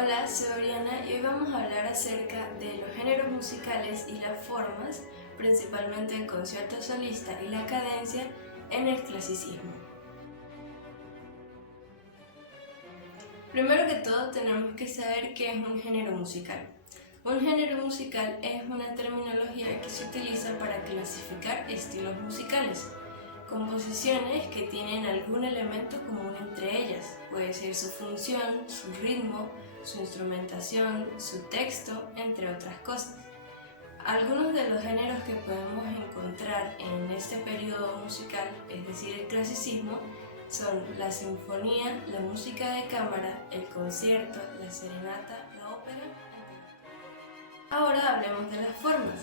Hola, soy Oriana y hoy vamos a hablar acerca de los géneros musicales y las formas, principalmente el concierto solista y la cadencia en el clasicismo. Primero que todo tenemos que saber qué es un género musical. Un género musical es una terminología que se utiliza para clasificar estilos musicales, composiciones que tienen algún elemento común entre ellas, puede ser su función, su ritmo, su instrumentación, su texto, entre otras cosas. Algunos de los géneros que podemos encontrar en este periodo musical, es decir, el clasicismo, son la sinfonía, la música de cámara, el concierto, la serenata, la ópera, entre otros. Ahora hablemos de las formas.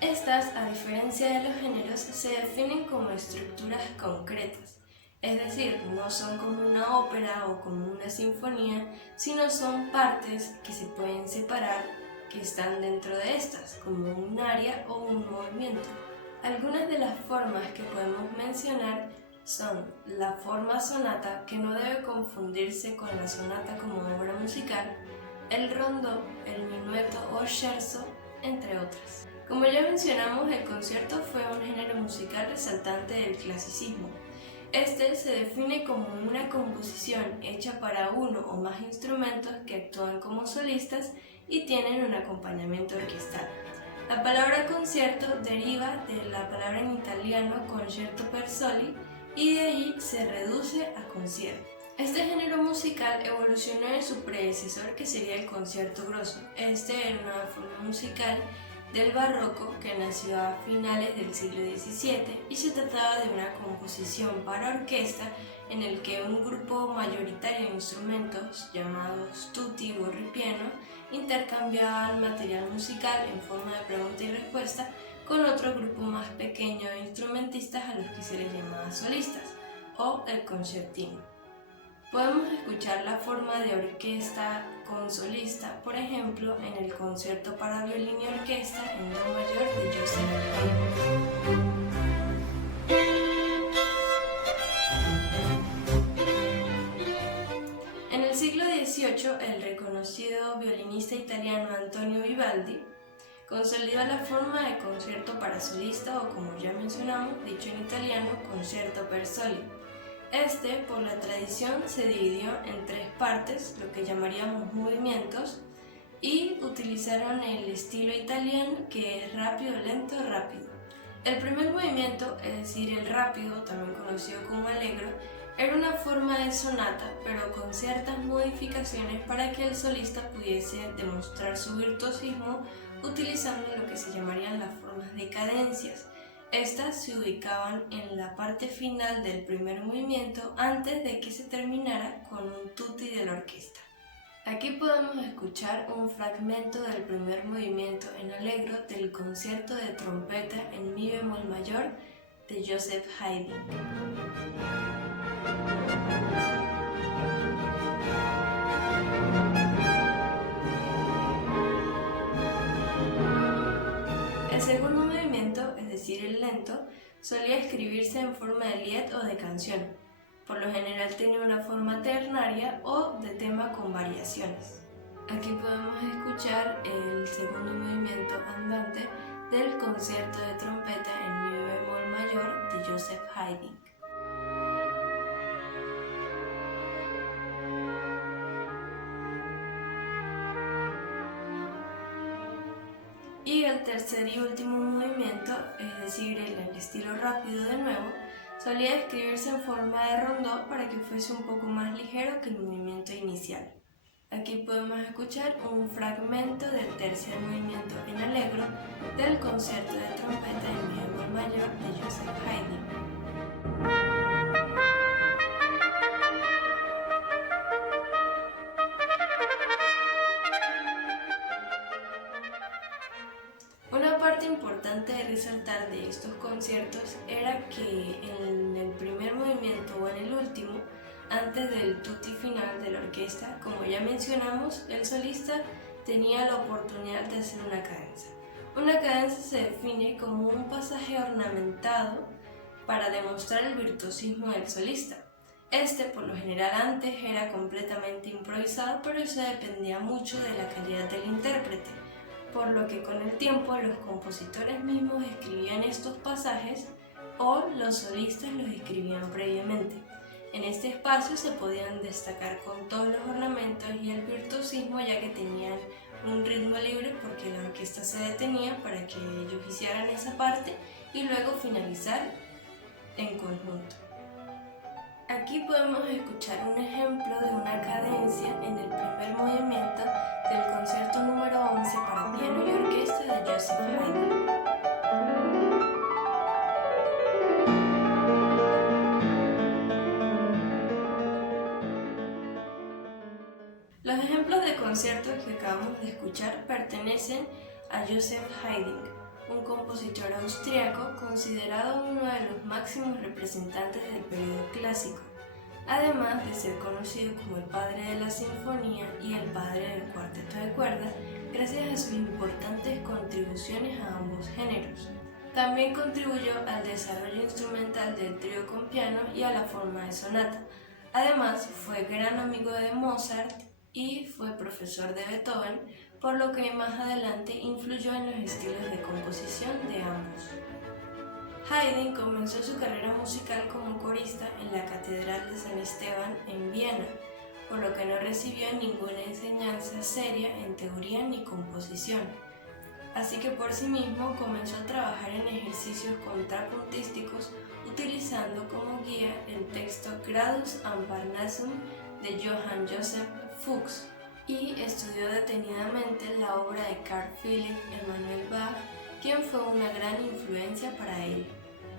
Estas, a diferencia de los géneros, se definen como estructuras concretas, es decir, no son como una ópera o como una sinfonía, sino son partes que se pueden separar, que están dentro de estas, como un área o un movimiento. Algunas de las formas que podemos mencionar son la forma sonata, que no debe confundirse con la sonata como obra musical, el rondó, el minueto o scherzo, entre otras. Como ya mencionamos, el concierto fue un género musical resaltante del clasicismo. Este se define como una composición hecha para uno o más instrumentos que actúan como solistas y tienen un acompañamiento orquestal. La palabra concierto deriva de la palabra en italiano concerto per soli y de ahí se reduce a concierto. Este género musical evolucionó de su predecesor, que sería el concierto grosso. Este era una forma musical del barroco que nació a finales del siglo XVII y se trataba de una composición para orquesta en el que un grupo mayoritario de instrumentos llamados tutti o ripieno intercambiaban material musical en forma de pregunta y respuesta con otro grupo más pequeño de instrumentistas a los que se les llamaba solistas o el concertino. Podemos escuchar la forma de orquesta con solista, por ejemplo, en el concierto para violín y orquesta en do mayor de Joseph Haydn. En el siglo XVIII, el reconocido violinista italiano Antonio Vivaldi consolidó la forma de concierto para solista o, como ya mencionamos, dicho en italiano, concerto per soli. Este, por la tradición, se dividió en tres partes, lo que llamaríamos movimientos, y utilizaron el estilo italiano, que es rápido, lento, rápido. El primer movimiento, es decir, el rápido, también conocido como allegro, era una forma de sonata, pero con ciertas modificaciones para que el solista pudiese demostrar su virtuosismo utilizando lo que se llamarían las formas de cadencias. Estas se ubicaban en la parte final del primer movimiento antes de que se terminara con un tutti de la orquesta. Aquí podemos escuchar un fragmento del primer movimiento en allegro del concierto de trompeta en mi bemol mayor de Joseph Haydn. El segundo movimiento, es decir, el lento, solía escribirse en forma de lied o de canción. Por lo general tenía una forma ternaria o de tema con variaciones. Aquí podemos escuchar el segundo movimiento andante del concierto de trompeta en mi bemol mayor de Joseph Haydn. Y el tercer y último movimiento, es decir, el estilo rápido de nuevo, solía escribirse en forma de rondó para que fuese un poco más ligero que el movimiento inicial. Aquí podemos escuchar un fragmento del tercer movimiento en allegro del concierto de trompeta en mi bemol mayor de Joseph Haydn. Una parte importante de resaltar de estos conciertos era que en el primer movimiento o en el último, antes del tutti final de la orquesta, como ya mencionamos, el solista tenía la oportunidad de hacer una cadenza. Una cadenza se define como un pasaje ornamentado para demostrar el virtuosismo del solista. Este, por lo general antes, era completamente improvisado, pero eso dependía mucho de la calidad del intérprete, por lo que con el tiempo los compositores mismos escribían estos pasajes o los solistas los escribían previamente. En este espacio se podían destacar con todos los ornamentos y el virtuosismo, ya que tenían un ritmo libre porque la orquesta se detenía para que ellos hicieran esa parte y luego finalizar en conjunto. Aquí podemos escuchar un ejemplo de una cadencia en el primer movimiento del concierto número 11 para piano y orquesta de Joseph Haydn. Los ejemplos de conciertos que acabamos de escuchar pertenecen a Joseph Haydn, un compositor austriaco considerado uno de los máximos representantes del periodo clásico, además de ser conocido como el padre de la sinfonía y el padre del cuarteto de cuerdas, gracias a sus importantes contribuciones a ambos géneros. También contribuyó al desarrollo instrumental del trío con piano y a la forma de sonata. Además, fue gran amigo de Mozart y fue profesor de Beethoven, por lo que más adelante influyó en los estilos de composición de ambos. Haydn comenzó su carrera musical como corista en la Catedral de San Esteban en Viena, por lo que no recibió ninguna enseñanza seria en teoría ni composición. Así que por sí mismo comenzó a trabajar en ejercicios contrapuntísticos utilizando como guía el texto Gradus am Parnassum de Johann Joseph Fuchs y estudió detenidamente la obra de Carl Philipp Emanuel Bach, quien fue una gran influencia para él.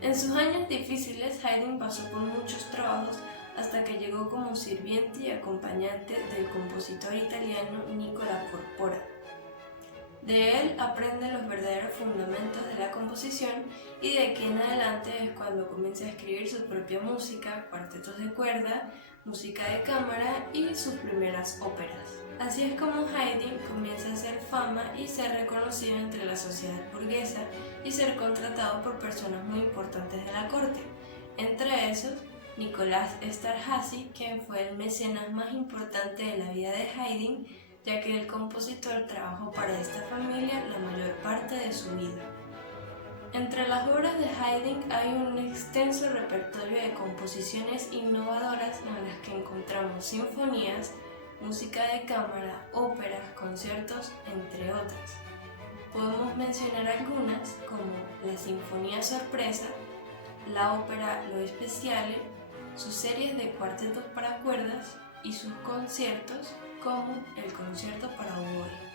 En sus años difíciles, Haydn pasó por muchos trabajos hasta que llegó como sirviente y acompañante del compositor italiano Nicola Porpora. De él aprende los verdaderos fundamentos de la composición y de aquí en adelante es cuando comienza a escribir su propia música, cuartetos de cuerda, música de cámara y sus primeras óperas. Así es como Haydn comienza a hacer fama y ser reconocido entre la sociedad burguesa y ser contratado por personas muy importantes de la corte, entre esos Nicolás Esterházy, quien fue el mecenas más importante de la vida de Haydn, ya que el compositor trabajó para esta familia la mayor parte de su vida. Entre las obras de Haydn hay un extenso repertorio de composiciones innovadoras en las que encontramos sinfonías, música de cámara, óperas, conciertos, entre otras. Podemos mencionar algunas como la Sinfonía Sorpresa, la ópera Lo Speciale, sus series de cuartetos para cuerdas y sus conciertos como el Concierto para oboe.